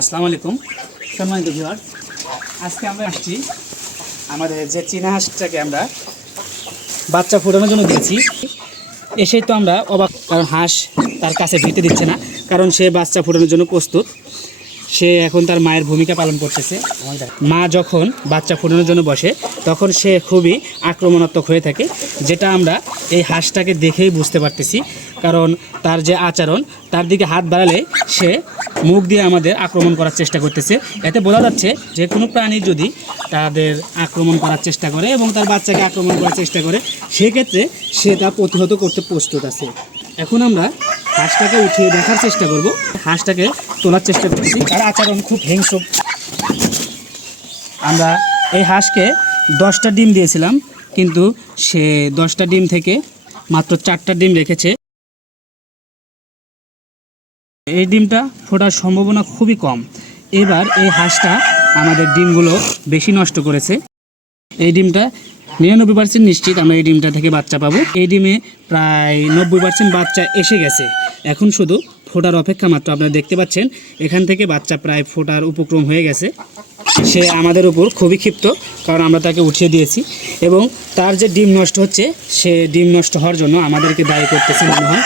আসসালামু আলাইকুম। সম্মানিত ভিউয়ার, আজকে আমরা আসছি আমাদের যে চীনা হাঁসটাকে আমরা বাচ্চা ফোটানোর জন্য দিয়েছি। এসেই তো আমরা অবাক, কারণ হাঁস তার কাছে ভিতে দিচ্ছে না, কারণ সে বাচ্চা ফোটানোর জন্য প্রস্তুত। সে এখন তার মায়ের ভূমিকা পালন করতেছে। মা যখন বাচ্চা ফোটানোর জন্য বসে, তখন সে খুবই আক্রমণাত্মক হয়ে থাকে, যেটা আমরা এই হাঁসটাকে দেখেই বুঝতে পারতেছি। কারণ তার যে আচরণ, তার দিকে হাত বাড়ালে সে মুখ দিয়ে আমাদের আক্রমণ করার চেষ্টা করতেছে। এতে বোঝা যাচ্ছে যে কোনো প্রাণী যদি তাদের আক্রমণ করার চেষ্টা করে এবং তার বাচ্চাকে আক্রমণ করার চেষ্টা করে, সেক্ষেত্রে সে তা প্রতিহত করতে প্রস্তুত আছে। এখন আমরা হাঁসটাকে উঠিয়ে দেখার চেষ্টা করব। হাঁসটাকে তোলার চেষ্টা করছি। তার আচরণ খুব হিংস আমরা এই হাঁসকে দশটা ডিম দিয়েছিলাম, কিন্তু সে দশটা ডিম থেকে মাত্র চারটা ডিম রেখেছে। এই ডিমটা ফোটার সম্ভাবনা খুবই কম। এবার এই হাঁসটা আমাদের ডিমগুলো বেশি নষ্ট করেছে। এই ডিমটা নিরানব্বই পার্সেন্ট নিশ্চিত আমরা এই ডিমটা থেকে বাচ্চা পাবো। এই ডিমে প্রায় নব্বই পার্সেন্ট বাচ্চা এসে গেছে। এখন শুধু ফোটার অপেক্ষা মাত্র আপনারা দেখতে পাচ্ছেন, এখান থেকে বাচ্চা প্রায় ফোটার উপক্রম হয়ে গেছে। সে আমাদের উপর খুবই ক্ষিপ্ত, কারণ আমরা তাকে উঠিয়ে দিয়েছি। এবং তার যে ডিম নষ্ট হচ্ছে, সে ডিম নষ্ট হওয়ার জন্য আমাদেরকে দায়ী করতেছে মনে হয়।